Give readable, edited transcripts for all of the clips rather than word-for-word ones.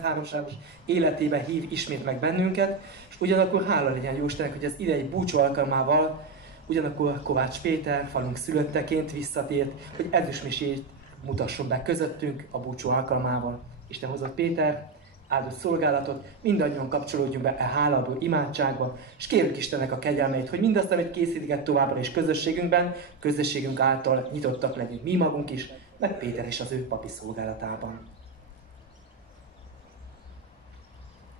háromságos életébe hív ismét meg bennünket, és ugyanakkor hála legyen Jóistennek, hogy az idei búcsú alkalmával ugyanakkor Kovács Péter falunk szülötteként visszatért, hogy ezüstmisét mutasson be közöttünk a búcsú alkalmával. Isten hozott Péter, áldott szolgálatot, mindannyian kapcsolódjunk be e hálaből imádságba, és kérjük Istennek a kegyelmeit, hogy mindazt, amit készítget továbbra is közösségünkben, közösségünk által nyitottak legyünk mi magunk is, meg Péter is az ő papi szolgálatában.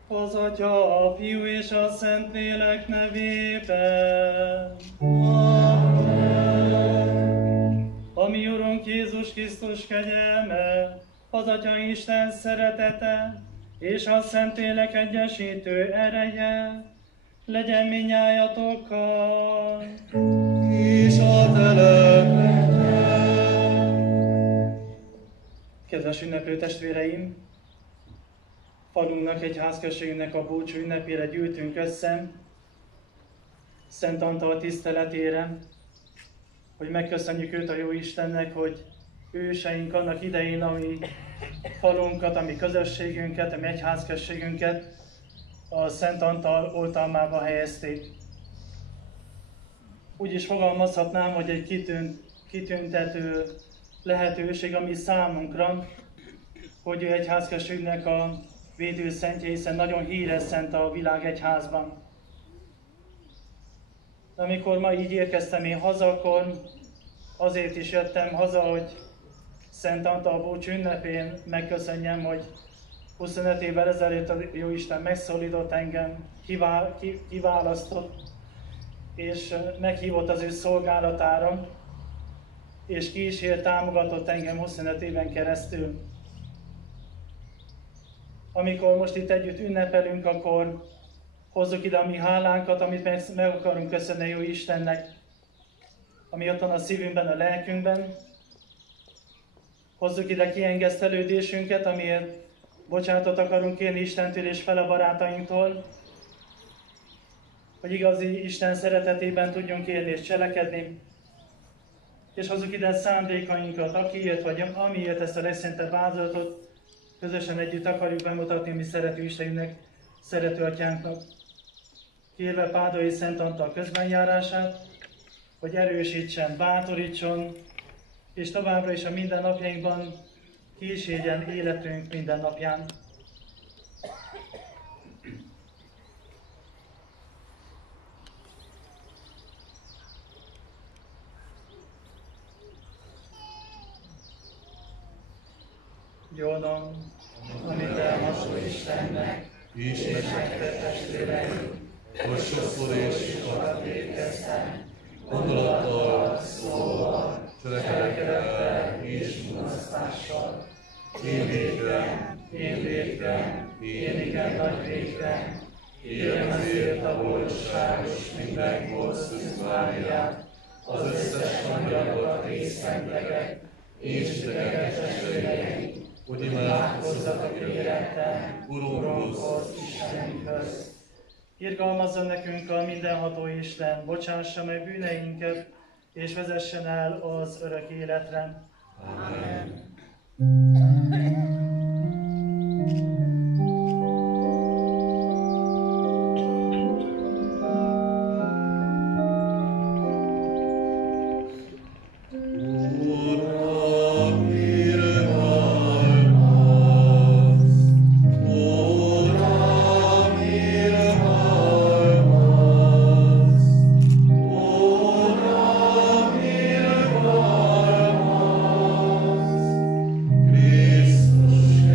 Az Atya, a Fiú és a Szentlélek nevében. A mi Urunk Jézus Krisztus kegyelme, az Atya Isten szeretete és a Szentlélek egyesítő ereje legyen minnyájatokkal. És a telepekkel. Kedves ünneplő testvéreim! Falunknak, egyházközségünknek a búcsú ünnepére gyűltünk össze, Szent Antal tiszteletére, hogy megköszönjük őt a jó Istennek, hogy őseink annak idején, ami falunkat, ami közösségünket, ami egyházközségünket a Szent Antal oltalmába helyezték. Úgy is fogalmazhatnám, hogy egy kitüntető lehetőség, ami számunkra, hogy ő egyházközségünknek a védőszentje, hiszen nagyon híres szent a világ egyházban. Amikor ma így érkeztem én haza, akkor azért is jöttem haza, hogy Szent Antal búcsú ünnepén megköszönjem, hogy 25 évvel ezelőtt a Jóisten megszólított engem, kiválasztott, és meghívott az ő szolgálatára, és kísért, támogatott engem 25 éven keresztül. Amikor most itt együtt ünnepelünk, akkor hozzuk ide a mi hálánkat, amit meg akarunk köszönni jó Istennek, ami ott van a szívünkben, a lelkünkben. Hozzuk ide kiengesztelődésünket, amiért bocsánatot akarunk kérni Istentől és fele barátainktól, hogy igazi Isten szeretetében tudjunk élni és cselekedni. És hozzuk ide szándékainkat, akiért vagy amiért ezt a legszentebb áldozatot közösen együtt akarjuk bemutatni mi szerető Istenünknek, szerető Atyánknak. Kérve Pádolyi Szent Antal közbenjárását, hogy erősítsen, bátorítson, és továbbra is a mindennapjainkban kísérjen életünk minden napján. Gyónom, amit elmaszol Istennek, És nektek testvéreim, hogy sokszor és sokat védkeztem, gondolattal, szóval, cselekedettel és mulasztással. Én védtem, én igen nagy védtem, én azért a boldogságos minden Krisztus várját, az összes angyalokat részszenteket, és titeket testvéreim, hogy imádkozzatok érettel, Urunkhoz, Istenünkhöz. Irgalmazzon nekünk a mindenható Isten, bocsássa meg bűneinket, és vezessen el az örök életre. Amen. Krisztus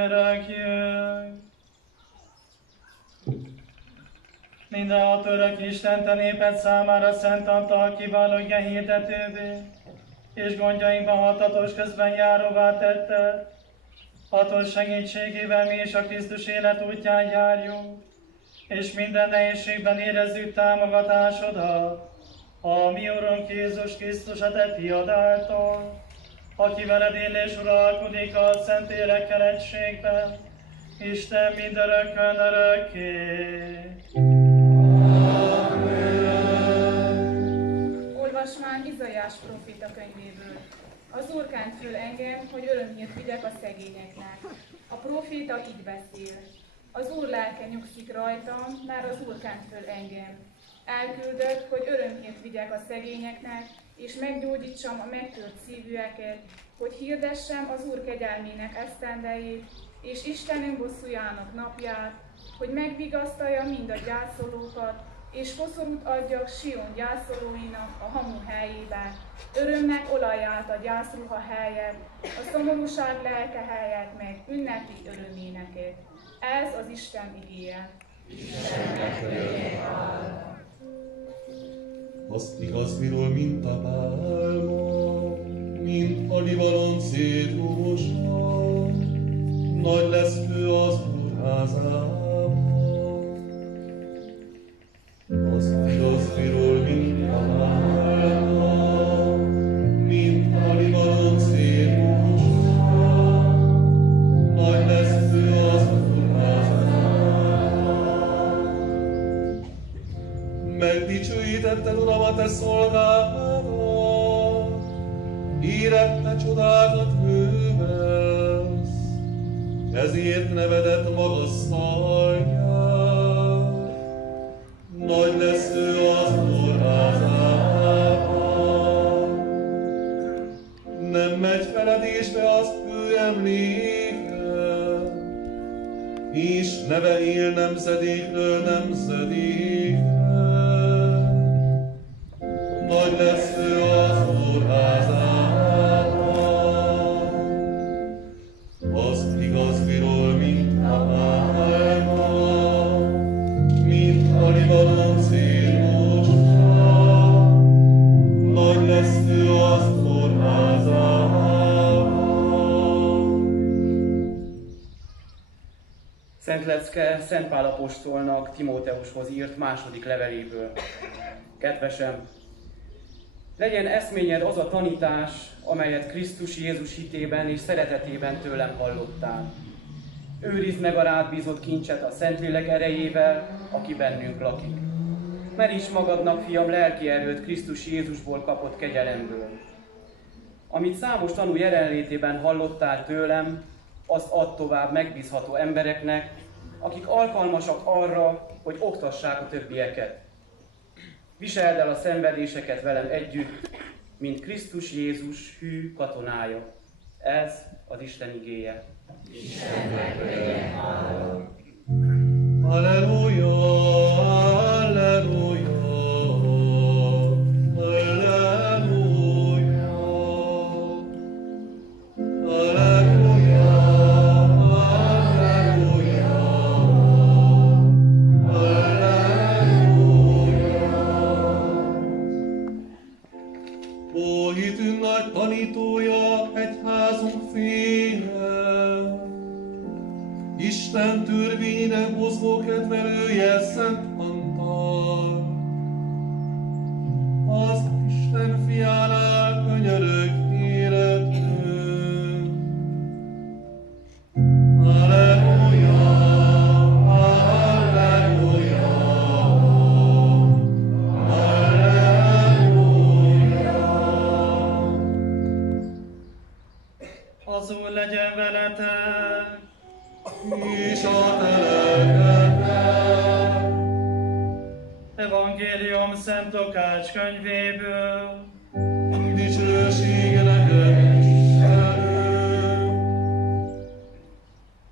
könyörögjünk. Mindenható örök Isten, te néped számára szent Antal kiváló ige hirdetővé, és gondjainkban hatatos közben járóvá tetted. Hatos segítségével mi is a Krisztus élet útján járjunk, és minden nehézségben érezzük támogatásodat, a mi Urunk Jézus Krisztus a te fiad által, aki veled él és uralkodik a Szentlélekkel egységben, Isten mindörökkön örökké. Olvasmány Izaiás próféta könyvéből. Az Úr kánt föl engem, hogy örömhírt vigyek a szegényeknek. A próféta így beszél. Az Úr lelke nyugszik rajtam, már az Úr kánt föl engem. Elküldött, hogy örömhírt vigyek a szegényeknek, és meggyógyítsam a megtört szívűeket, hogy hirdessem az Úr kegyelmének esztendejét, és Istenünk bosszújának napját, hogy megvigasztalja mind a gyászolókat, és koszorút adjak Sion gyászolóinak a hamu helyébe, örömnek olaját a gyászruha helyett, a szomorúság lelke helyett meg ünnepi öröméneket. Ez az Isten igéje. Azt igaz, miről, mint a pálma, mint a Libanon cédrusa, nagy lesz ő az Úr házában. Azt igaz, miről, mint a pálma, mint a Libanon cédrusa, nagy lesz ő az Úr házában. Megdicsőítetted, Uram, a te szolgálatot, érette csodákat művelsz, ezért nevedet magasztalja. Nagy lesz ő az Úr házában. Nem megy feledésbe az ő emléke, és neve él nemzedékről nemzedékre. Nagy lesz ő az Úr házában. Azt igaz, miről, mint a pálma, mint a Libanon cédrusa, nagy lesz ő az Úr házában. Szent Lecke Szent Pál apostolnak Timóteushoz írt második leveléből. Kedvesem, legyen eszményed az a tanítás, amelyet Krisztus Jézus hitében és szeretetében tőlem hallottál. Őrizd meg a rád bízott kincset a Szentlélek erejével, aki bennünk lakik. Meríts magadnak, fiam, lelki erőt Krisztus Jézusból kapott kegyelemből. Amit számos tanú jelenlétében hallottál tőlem, azt add tovább megbízható embereknek, akik alkalmasak arra, hogy oktassák a többieket. Viseld el a szenvedéseket velem együtt, mint Krisztus Jézus hű katonája. Ez az Isten igéje. Halleluja, halleluja, halleluja, halleluja, halleluja, halleluja. Ó, hitünk nagy tanítója, egyházunk félre, Isten törvényének mozgó kedvelője, Szent Antal. Az Isten fiánál könyörög életünk. Halleluja, halleluja, halleluja. Az Úr legyen veletek! És a te lelkedben. Evangélium Szent Lukács könyvéből. Dicsőség neked, Istenünk.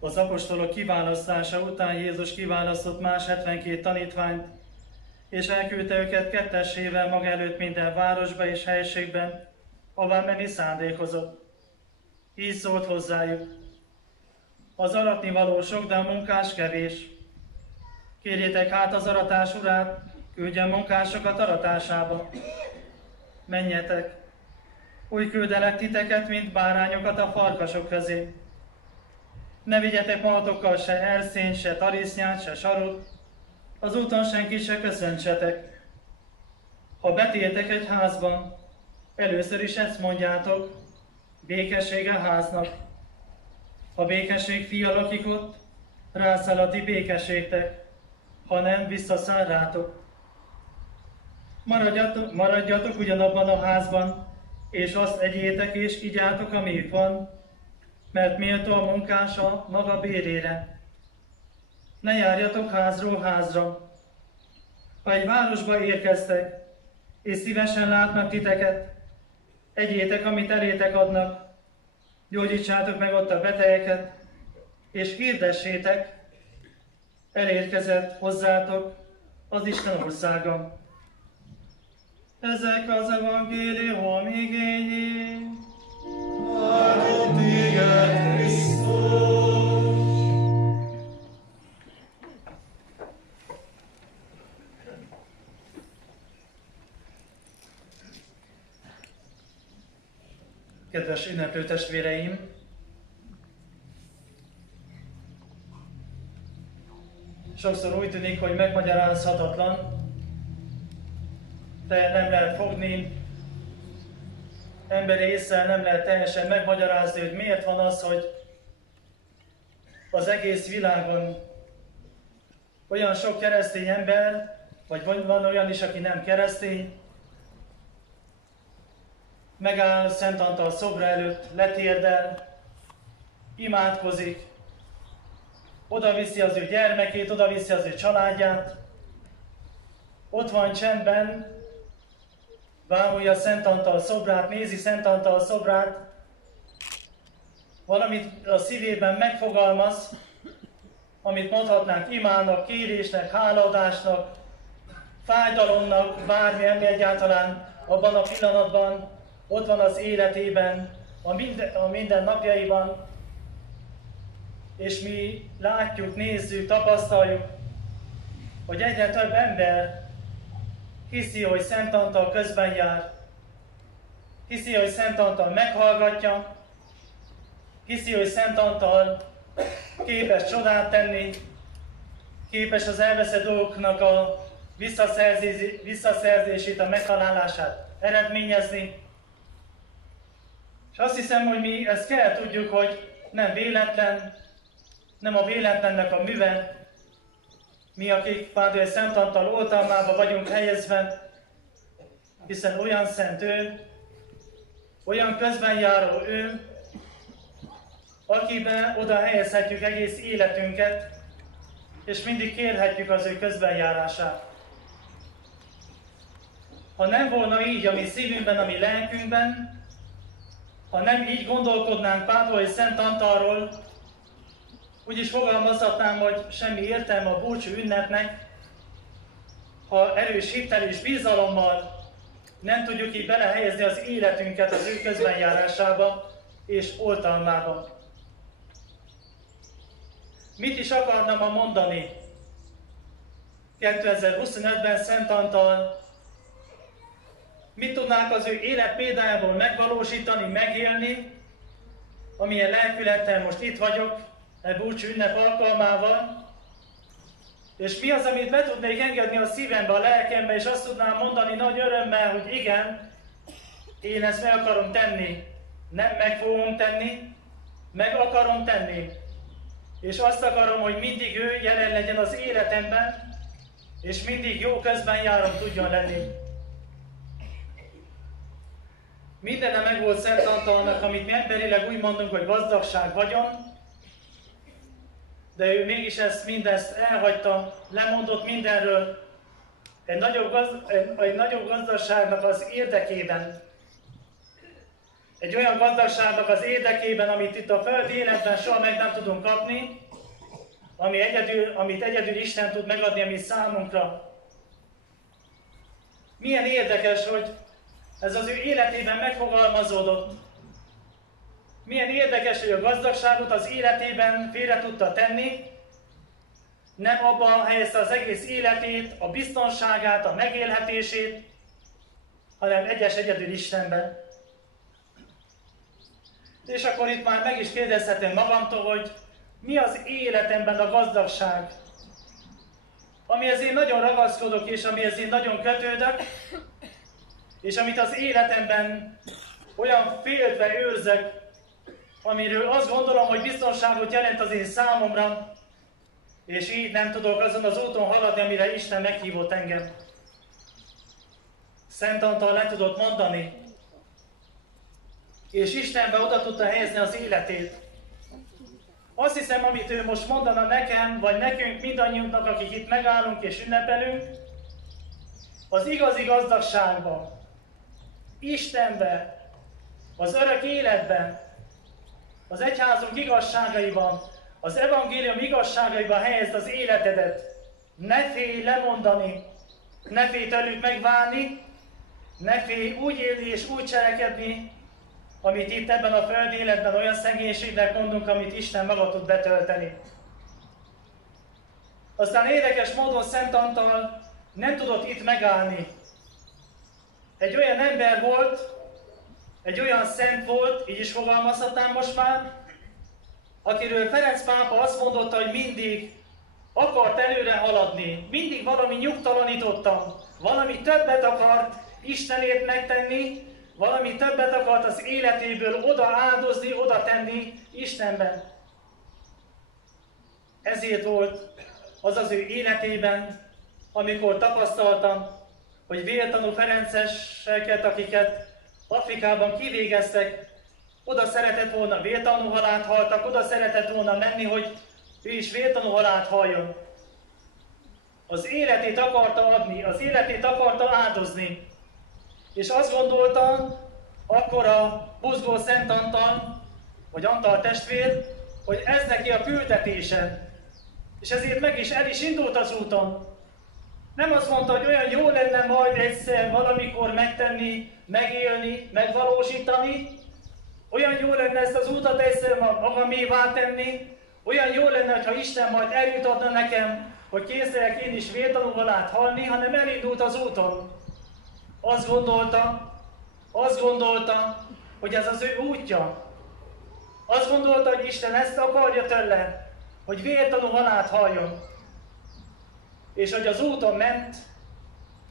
Az apostolok kiválasztása után Jézus kiválasztott más 72 tanítványt, és elküldte őket kettessével maga előtt minden városba és helyiségben, ahová menni szándékozott. Így szólt hozzájuk: Az aratni való sok, de a munkás kevés. Kérjétek hát az aratás urát, küldjen munkásokat aratásába. Menjetek, úgy küldelek titeket, mint bárányokat a farkasok közé. Ne vigyetek magatokkal se erszényt, se tarisznyát, se sarut, az úton senkit se köszöntsetek. Ha betértek egy házban, először is ezt mondjátok, békesség a háznak. Ha békesség fia lakik ott, rászáll a ti békességtek, ha nem, visszaszáll rátok. Maradjatok ugyanabban a házban, és azt egyétek és igyátok, amíg van, mert méltó a munkása maga bérére. Ne járjatok házról házra. Ha egy városba érkeztek, és szívesen látnak titeket, egyétek, amit elétek adnak, gyógyítsátok meg ott a betegeket, és hirdessétek, elérkezett hozzátok az Isten országa. Ezek az evangélium igényi. Áldott téged, Krisztus! Kedves ünneplő testvéreim! Sokszor úgy tűnik, hogy megmagyarázhatatlan, de nem lehet fogni, emberi ésszel nem lehet teljesen megmagyarázni, hogy miért van az, hogy az egész világon olyan sok keresztény ember, vagy van olyan is, aki nem keresztény, megáll Szent Antal szobra előtt, letérdel, imádkozik, odaviszi az ő gyermekét, odaviszi az ő családját, ott van csendben, bámulja Szent Antal szobrát, nézi Szent Antal szobrát, valamit a szívében megfogalmaz, amit mondhatnánk imának, kérésnek, hálaadásnak, fájdalomnak, bármi, ami egyáltalán abban a pillanatban ott van az életében, a mindennapjaiban, és mi látjuk, nézzük, tapasztaljuk, hogy egyre több ember hiszi, hogy Szent Antal közben jár, hiszi, hogy Szent Antal meghallgatja, hiszi, hogy Szent Antal képes csodát tenni, képes az elveszett dolgoknak a visszaszerzését, a megtalálását eredményezni. És azt hiszem, hogy mi ezt kell tudjuk, hogy nem véletlen, nem a véletlennek a műve. Mi, akik Pádur Szent Antal oltalmába vagyunk helyezve, hiszen olyan szent ő, olyan közbenjáró ő, akiben oda helyezhetjük egész életünket, és mindig kérhetjük az ő közbenjárását. Ha nem volna így a mi szívünkben, a mi lelkünkben, ha nem így gondolkodnánk Pádur Szent Antalról, úgy is fogalmazhatnám, hogy semmi értelme a búcsú ünnepnek, ha erős hittel és bizalommal nem tudjuk így belehelyezni az életünket az ő közbenjárásába és oltalmába. Mit is akarna ma mondani 2025-ben Szent Antal? Mit tudnánk az ő élet példájából megvalósítani, megélni, amilyen lelkülettel most itt vagyok, e búcsú ünnep alkalmával, és mi az, amit be tudnék engedni a szívembe, a lelkembe, és azt tudnám mondani nagy örömmel, hogy igen, én ezt meg akarom tenni, nem meg fogom tenni, meg akarom tenni. És azt akarom, hogy mindig ő jelen legyen az életemben, és mindig jó közbenjárom tudjon lenni. Mindenne meg volt Szent Antalnak, amit mi emberileg úgy mondunk, hogy gazdagság, vagyon, de ő mégis mindezt elhagyta, lemondott mindenről, egy nagyobb gazdaságnak az érdekében. Egy olyan gazdagságnak az érdekében, amit itt a földi életben soha meg nem tudunk kapni, amit egyedül Isten tud megadni a mi számunkra. Milyen érdekes, hogy ez az ő életében megfogalmazódott. Milyen érdekes, hogy a gazdagságot az életében félre tudta tenni, nem abba helyezte az egész életét, a biztonságát, a megélhetését, hanem egyedül Istenben. És akkor itt már meg is kérdezhetem magamtól, hogy mi az életemben a gazdagság, amihez én nagyon ragaszkodok, és amihez én nagyon kötődök, és amit az életemben olyan féltve őrzök, amiről azt gondolom, hogy biztonságot jelent az én számomra, és így nem tudok azon az úton haladni, amire Isten meghívott engem. Szent Antal le tudott mondani, és Istenbe oda tudta helyezni az életét. Azt hiszem, amit ő most mondana nekem, vagy nekünk, mindannyiunknak, akik itt megállunk és ünnepelünk, az igazi gazdagságba, Istenbe, az örök életben, az egyházunk igazságaiban, az evangélium igazságaiban helyezd az életedet. Ne félj lemondani, ne félj tőlük megválni, ne félj úgy élni és úgy cselekedni, amit itt ebben a földi életben olyan szegénységnek mondunk, amit Isten maga tud betölteni. Aztán érdekes módon Szent Antal nem tudott itt megállni. Egy olyan ember volt, egy olyan szent volt, így is fogalmazhatnám most már, akiről Ferenc pápa azt mondotta, hogy mindig akart előre haladni, mindig valami nyugtalanította, valami többet akart Istenért megtenni, valami többet akart az életéből oda áldozni, oda tenni Istenben. Ezért volt az az ő életében, amikor tapasztaltam, hogy vértanú ferenceseket, akiket Afrikában kivégeztek, oda szeretett volna vértanú halált haltak, oda szeretett volna menni, hogy ő is vértanú halált halljon. Az életét akarta adni, az életét akarta áldozni. És azt gondolta, akkor a buzgó Szent Antal, vagy Antal testvér, hogy ez neki a küldetése. És ezért el is indult az úton. Nem azt mondta, hogy olyan jó lenne majd egyszer valamikor megtenni, megélni, megvalósítani, olyan jó lenne ezt az útat egyszer magamévá tenni, olyan jó lenne, ha Isten majd eljutatna nekem, hogy készüljek én is vértanú halált halni, hanem elindult az úton. Azt gondolta, hogy ez az ő útja. Azt gondolta, hogy Isten ezt akarja tőle, hogy vértanú halált halljon. És hogy az úton ment,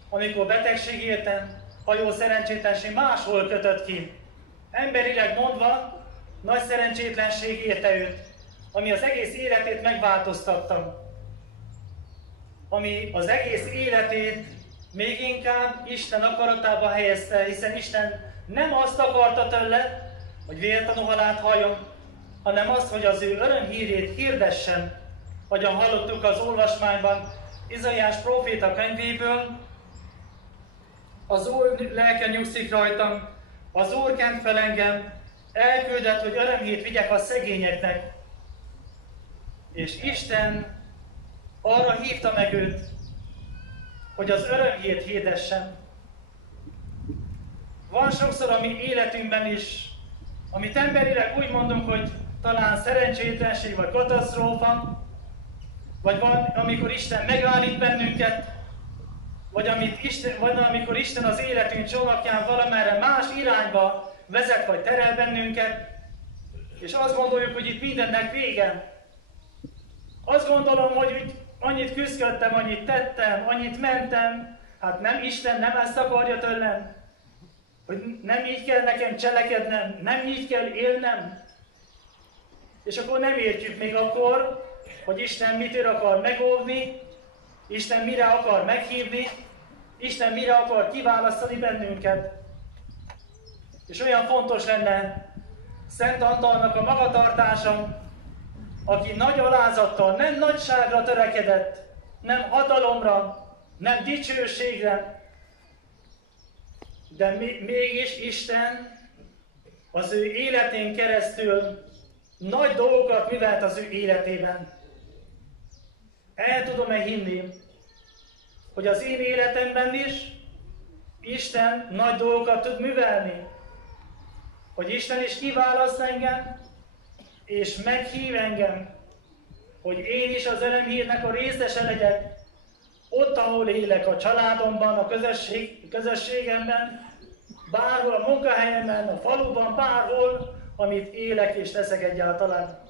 amikor betegség érte, hajó szerencsétlenség máshol kötött ki. Emberileg mondva, nagy szerencsétlenség érte őt, ami az egész életét megváltoztatta. Ami az egész életét még inkább Isten akaratába helyezte, hiszen Isten nem azt akarta tőle, hogy vértanú halált halljon, hanem azt, hogy az ő örömhírét hirdessen, ahogyan hallottuk az olvasmányban, Izaiás próféta könyvéből, az Úr lelke nyugszik rajtam, az Úr kent fel engem, elküldött, hogy örömhírt vigyek a szegényeknek. És Isten arra hívta meg őt, hogy az örömhírt hirdessen. Van sokszor a mi életünkben is, amit emberileg úgy mondunk, hogy talán szerencsétlenség vagy katasztrófa, vagy van, amikor Isten megállít bennünket, vagy amikor Isten az életünk csónakján valamerre más irányba vezet vagy terel bennünket, és azt gondoljuk, hogy itt mindennek vége. Azt gondolom, hogy annyit küzdöttem, annyit tettem, annyit mentem, hát nem Isten nem ezt akarja tőlem, hogy nem így kell nekem cselekednem, nem így kell élnem. És akkor nem értjük még akkor, hogy Isten mitől akar megóvni, Isten mire akar meghívni, Isten mire akar kiválasztani bennünket. És olyan fontos lenne Szent Antalnak a magatartása, aki nagy alázattal, nem nagyságra törekedett, nem hatalomra, nem dicsőségre, de mégis Isten az ő életén keresztül nagy dolgokat művelt az ő életében. El tudom-e hinni, hogy az én életemben is Isten nagy dolgokat tud művelni? hogy Isten is kiválaszt engem, és meghív engem, hogy én is az örömhírnek a részese legyek, ott, ahol élek, a családomban, a közösségemben, bárhol, a munkahelyemben, a faluban, bárhol, amit élek és teszek egyáltalán.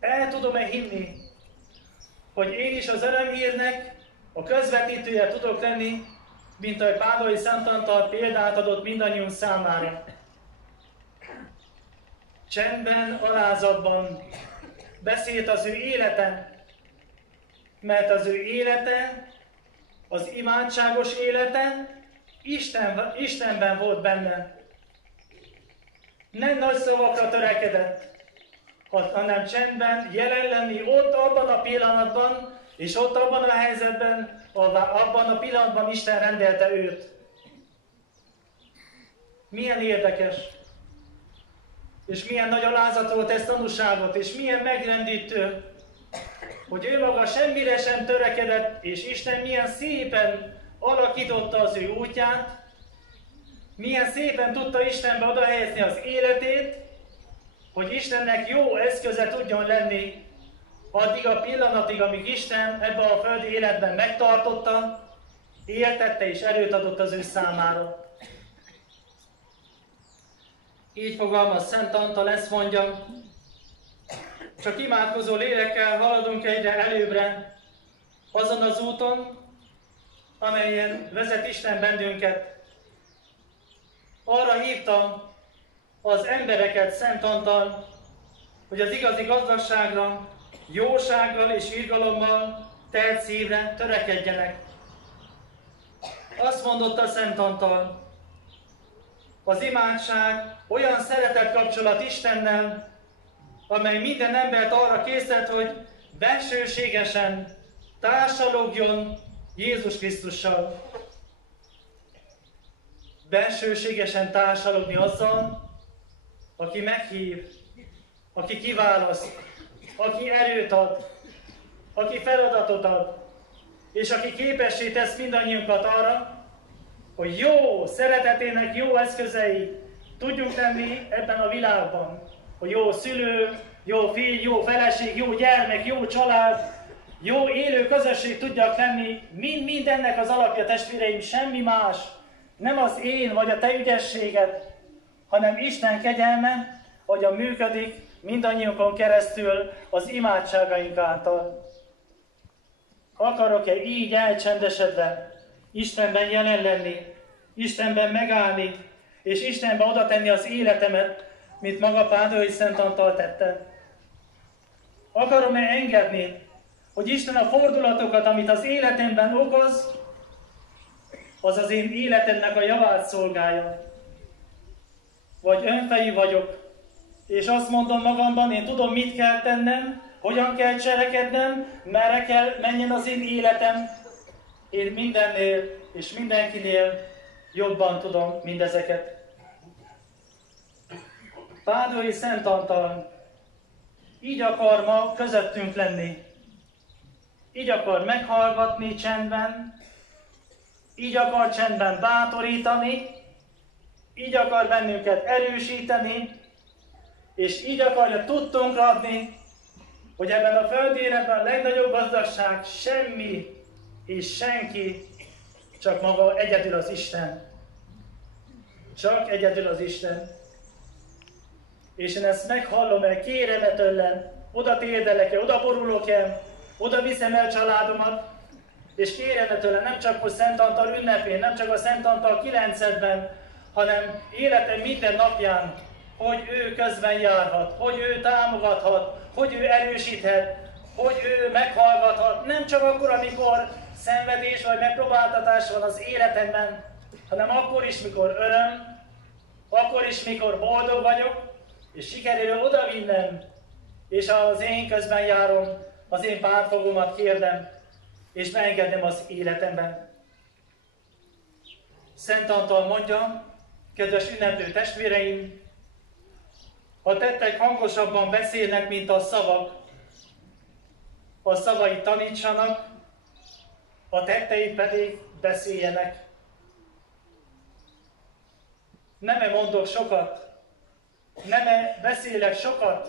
El tudom-e hinni, hogy én is az örömhírnek a közvetítője tudok lenni, mint ahogy Pádolyi Szent Antal példát adott mindannyiunk számára. Csendben, alázatban beszélt az ő élete, mert az ő élete, az imádságos élete Istenben volt benne. Nem nagy szavakra törekedett, hanem csendben jelen lenni ott, abban a pillanatban, és ott abban a helyzetben, abban a pillanatban Isten rendelte őt. Milyen érdekes, és milyen nagy alázatról tesz tanúságot, és milyen megrendítő, hogy ő maga semmire sem törekedett, és Isten milyen szépen alakította az ő útját, milyen szépen tudta Istenbe oda helyezni az életét, hogy Istennek jó eszköze tudjon lenni addig a pillanatig, amíg Isten ebben a földi életben megtartotta, éltette és erőt adott az ő számára. Így fogalmaz Szent Antal, ezt mondja, csak imádkozó lélekkel haladunk egyre előbbre azon az úton, amelyen vezet Isten bennünket. Arra hívta az embereket Szent Antal, hogy az igazi gazdagságra, jósággal és irgalommal telt szívre törekedjenek. Azt mondotta Szent Antal, az imádság olyan szeretett kapcsolat Istennel, amely minden embert arra készít, hogy bensőségesen társalogjon Jézus Krisztussal. Bensőségesen társalogni azzal, aki meghív, aki kiválaszt, aki erőt ad, aki feladatot ad, és aki képessé tesz mindannyiunkat arra, hogy jó szeretetének jó eszközei tudjunk lenni ebben a világban. Hogy jó szülő, jó fiú, jó feleség, jó gyermek, jó család, jó élő közösség tudjak lenni. Mind ennek az alapja, testvéreim, semmi más. Nem az én vagy a te ügyességed, hanem Isten kegyelme, ahogyan működik mindannyiunkon keresztül az imádságaink által. Akarok-e így elcsendesedve Istenben jelen lenni, Istenben megállni, és Istenbe oda tenni az életemet, mint maga Pádolyi Szent Antal tette? Akarom-e engedni, hogy Isten a fordulatokat, amit az életemben okoz, az az én életemnek a javát szolgálja? Vagy önfejű vagyok, és azt mondom magamban, én tudom, mit kell tennem, hogyan kell cselekednem, merre kell menjen az én életem. Én mindennél és mindenkinél jobban tudom mindezeket. Pádolyi Szent Antal így akar ma közöttünk lenni. Így akar meghallgatni csendben, így akar csendben bátorítani, így akar bennünket erősíteni, és így akarja tudtunkra adni, hogy ebben a földi életben a legnagyobb gazdagság semmi és senki, csak maga egyedül az Isten. Csak egyedül az Isten. És én ezt meghallom-e, kérem-e tőlem, oda térdelek-e, oda borulok-e, oda viszem el családomat, és kérem-e tőlem nem csak a Szent Antal ünnepén, nem csak a Szent Antal 9-ben, hanem életem minden napján, hogy ő közben járhat, hogy ő támogathat, hogy ő erősíthet, hogy ő meghallgathat, nem csak akkor, amikor szenvedés vagy megpróbáltatás van az életemben, hanem akkor is, mikor öröm, akkor is, mikor boldog vagyok, és sikerül odavinnem, és az én közben járom, az én pártfogomat kérdem, és beengednem az életemben. Szent Antal mondja, kedves ünneplő testvéreim, a tettek hangosabban beszélnek, mint a szavak. A szavai tanítsanak, a tettei pedig beszéljenek. Nem mondok sokat, nem beszélek sokat,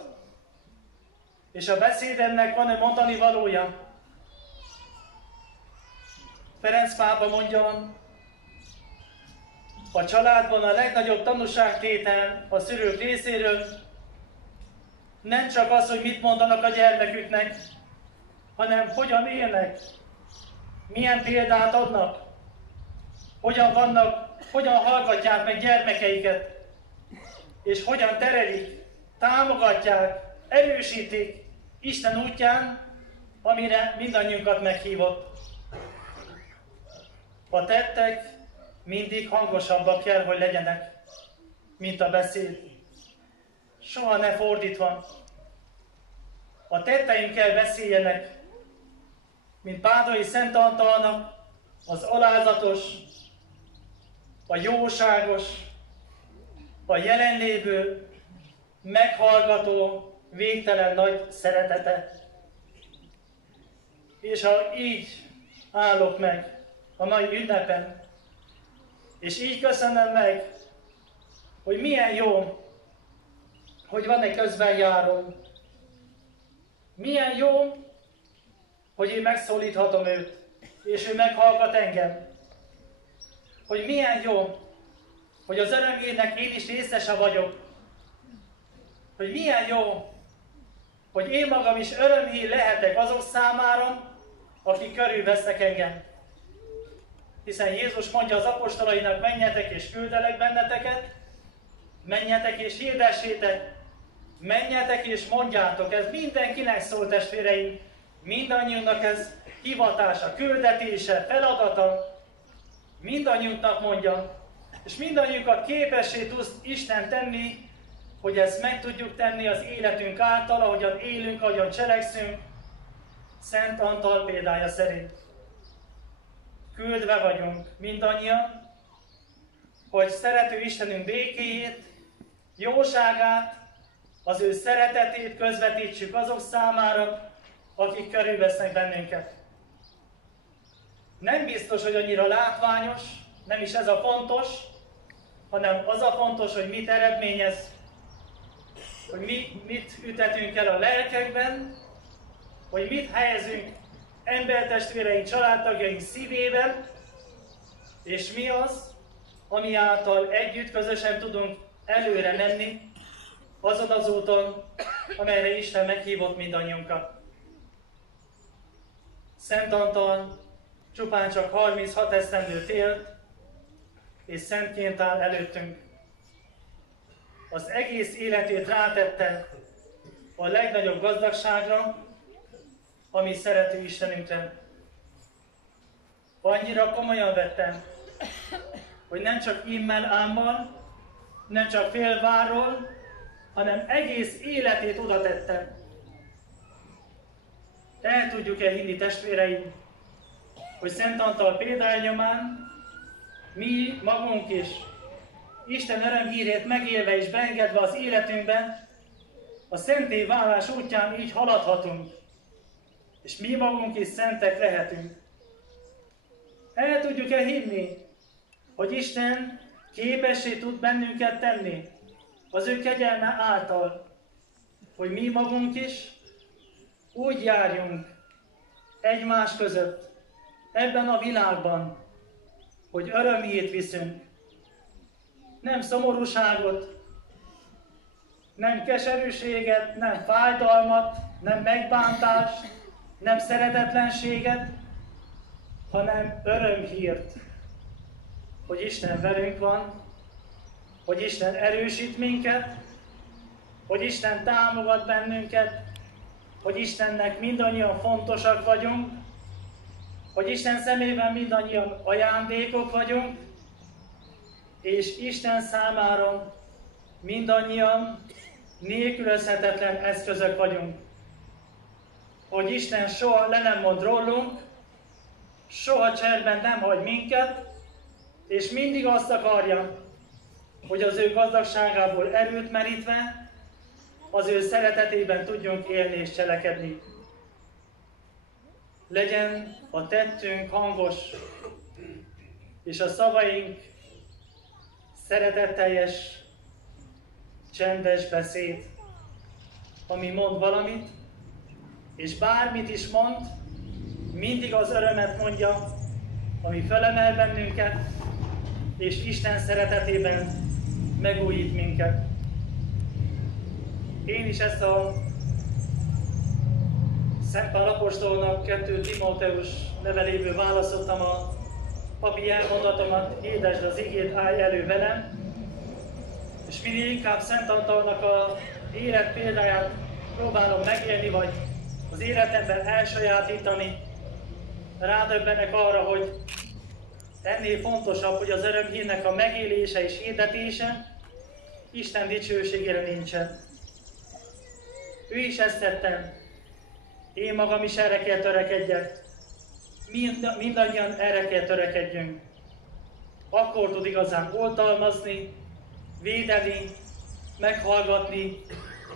és a beszédemnek van-e mondani valója? Ferenc pápa mondja, a családban a legnagyobb tanúságtétel a szülők részéről nem csak az, hogy mit mondanak a gyermeküknek, hanem hogyan élnek, milyen példát adnak, hogyan hallgatják meg gyermekeiket, és hogyan terelik, támogatják, erősítik Isten útján, amire mindannyiunkat meghívott. A tettek mindig hangosabbak kell, hogy legyenek, mint a beszéd. Soha ne fordítva. A tetteim kell beszéljenek, mint Pádrai Szent Antalnak, az alázatos, a jóságos, a jelenlévő, meghallgató, végtelen nagy szeretete. És ha így állok meg a mai ünnepen, és így köszönöm meg, hogy milyen jó, hogy van egy közbenjáró. Milyen jó, hogy én megszólíthatom őt, és ő meghallgat engem. Hogy milyen jó, hogy az örömhírnek én is részese vagyok. Hogy milyen jó, hogy én magam is örömhír lehetek azok számára, akik körülvesznek engem. Hiszen Jézus mondja az apostolainak, menjetek és küldelek benneteket, menjetek és hirdessétek, menjetek és mondjátok. Ez mindenkinek szól, testvéreim, mindannyiunknak ez hivatása, küldetése, feladata, mindannyiunknak mondja, és mindannyiunkat képessé tud Isten tenni, hogy ezt meg tudjuk tenni az életünk által, ahogyan élünk, ahogyan cselekszünk, Szent Antal példája szerint. Küldve vagyunk mindannyian, hogy szerető Istenünk békéjét, jóságát, az ő szeretetét közvetítsük azok számára, akik körülvesznek bennünket. Nem biztos, hogy annyira látványos, nem is ez a fontos, hanem az a fontos, hogy mit eredményez, hogy mit ütetünk el a lelkekben, hogy mit helyezünk embertestvéreink, családtagjaink szívében, és mi az, ami által együtt, közösen tudunk előre menni azon az úton, amelyre Isten meghívott mindannyiunkat. Szent Antal csupán csak 36 esztendőt élt, és szentként áll előttünk. Az egész életét rátette a legnagyobb gazdagságra, ami szerető Istenünkre. Annyira komolyan vettem, hogy nem csak immel ámmal, nem csak félvárról, hanem egész életét oda tette. El tudjuk-e hinni, testvéreim, hogy Szent Antal példája nyomán mi magunk is Isten örömhírét megélve és beengedve az életünkben a szenté válás útján így haladhatunk, és mi magunk is szentek lehetünk. El tudjuk-e hinni, hogy Isten képessé tud bennünket tenni az ő kegyelme által, hogy mi magunk is úgy járjunk egymás között ebben a világban, hogy örömhírt viszünk. Nem szomorúságot, nem keserűséget, nem fájdalmat, nem megbántást, nem szeretetlenséget, hanem örömhírt, hogy Isten velünk van, hogy Isten erősít minket, hogy Isten támogat bennünket, hogy Istennek mindannyian fontosak vagyunk, hogy Isten szemében mindannyian ajándékok vagyunk, és Isten számára mindannyian nélkülözhetetlen eszközök vagyunk. Hogy Isten soha le nem mond rólunk, soha cserben nem hagy minket, és mindig azt akarja, hogy az ő gazdagságából erőt merítve, az ő szeretetében tudjunk élni és cselekedni. Legyen a tettünk hangos, és a szavaink szeretetteljes, csendes beszéd, ami mond valamit, és bármit is mond, mindig az örömet mondja, ami felemel bennünket, és Isten szeretetében megújít minket. Én is ezt a Szent Pál apostolnak 2 Timóteus leveléből választottam a papi elmondatomat, hirdesd az igét, állj elő velem, és minél inkább Szent Antalnak a élet példáját próbálom megélni, vagy az életemben elsajátítani, rádöbbenek arra, hogy ennél fontosabb, hogy az örömhírnek a megélése és hirdetése Isten dicsőségére nincsen. Ő is ezt tettem, én magam is erre kell törekedjek, mindannyian erre kell törekedjünk. Akkor tud igazán oltalmazni, védeni, meghallgatni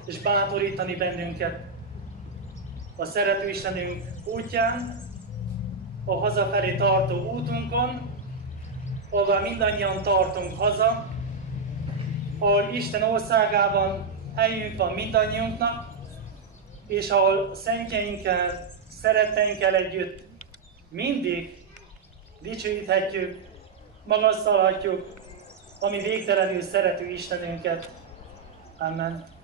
és bátorítani bennünket. A szerető Istenünk útján, a hazafelé tartó útunkon, ahol mindannyian tartunk haza, ahol Isten országában helyünk van mindannyiunknak, és ahol szentjeinkkel, szeretteinkkel együtt mindig dicsőíthetjük, magasztalhatjuk a mi végtelenül szerető Istenünket. Amen.